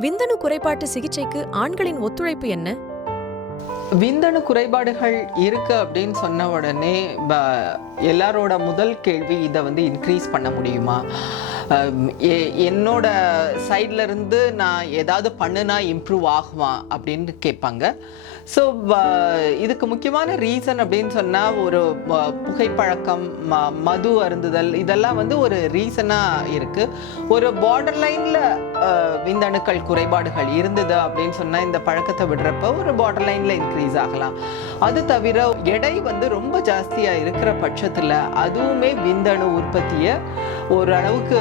விந்தணு குறைபாட்டு சிகிச்சைக்கு ஆண்களின் ஒத்துழைப்பு என்ன? விந்தணு குறைபாடுகள் இருக்கு அப்படின்னு சொன்ன உடனே ப- எல்லாரோட முதல் கேள்வி இதை வந்து இன்க்ரீஸ் பண்ண முடியுமா? என்னோட சைடில் இருந்து நான் ஏதாவது பண்ணுனா இம்ப்ரூவ் ஆகுமா அப்படின்னு கேட்பாங்க. ஸோ இதுக்கு முக்கியமான ரீசன் அப்படின்னு சொன்னால் ஒரு புகைப்பழக்கம் ம மது அருந்துதல் இதெல்லாம் வந்து ஒரு ரீசனாக இருக்குது ஒரு பார்டர் லைனில் விந்தணுக்கள் குறைபாடுகள் இருந்தது அப்படின்னு சொன்னால் இந்த பழக்கத்தை விடுறப்ப ஒரு பார்டர் லைனில் இன்க்ரீஸ் ஆகலாம். அது தவிர எடை வந்து ரொம்ப ஜாஸ்தியாக இருக்கிற பட்சத்தில் அதுவுமே விந்தணு உற்பத்தியை ஓரளவுக்கு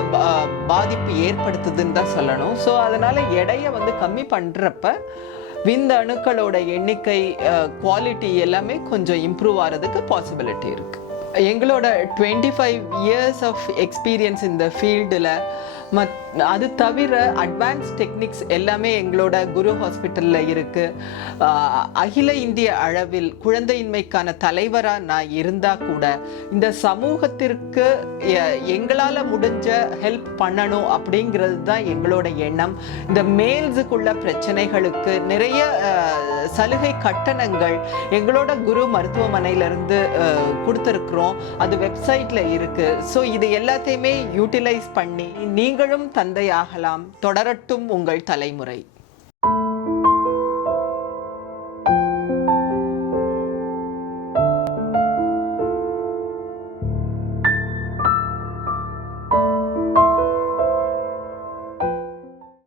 பாதிப்பு ஏற்படுத்துதுன்னு தான் சொல்லணும். ஸோ அதனால் எடையை வந்து கம்மி பண்ணுறப்ப விந்த அணுக்களோட எண்ணிக்கை குவாலிட்டி எல்லாமே கொஞ்சம் இம்ப்ரூவ் ஆகிறதுக்கு பாசிபிலிட்டி இருக்குது எங்களோட twenty five years of experience இந்த ஃபீல்டில் மத் அது தவிர அட்வான்ஸ் டெக்னிக்ஸ் எல்லாமே எங்களோட குரு ஹாஸ்பிட்டலில் இருக்குது அகில இந்திய அளவில் குழந்தையின்மைக்கான தலைவராக நான் இருந்தால் கூட இந்த சமூகத்திற்கு எங்களால் முடிஞ்ச ஹெல்ப் பண்ணணும் அப்படிங்கிறது தான் எங்களோட எண்ணம். இந்த மேல்ஸுக்குள்ள பிரச்சனைகளுக்கு நிறைய சலுகை கட்டணங்கள் எங்களோட குரு மருத்துவமனையிலேருந்து கொடுத்துருக்குறோம். அது வெப்சைட்டில் இருக்குது ஸோ இது எல்லாத்தையுமே யூட்டிலைஸ் பண்ணி நீங்களும் தந்தையாகலாம். தொடரட்டும் உங்கள் தலைமுறை.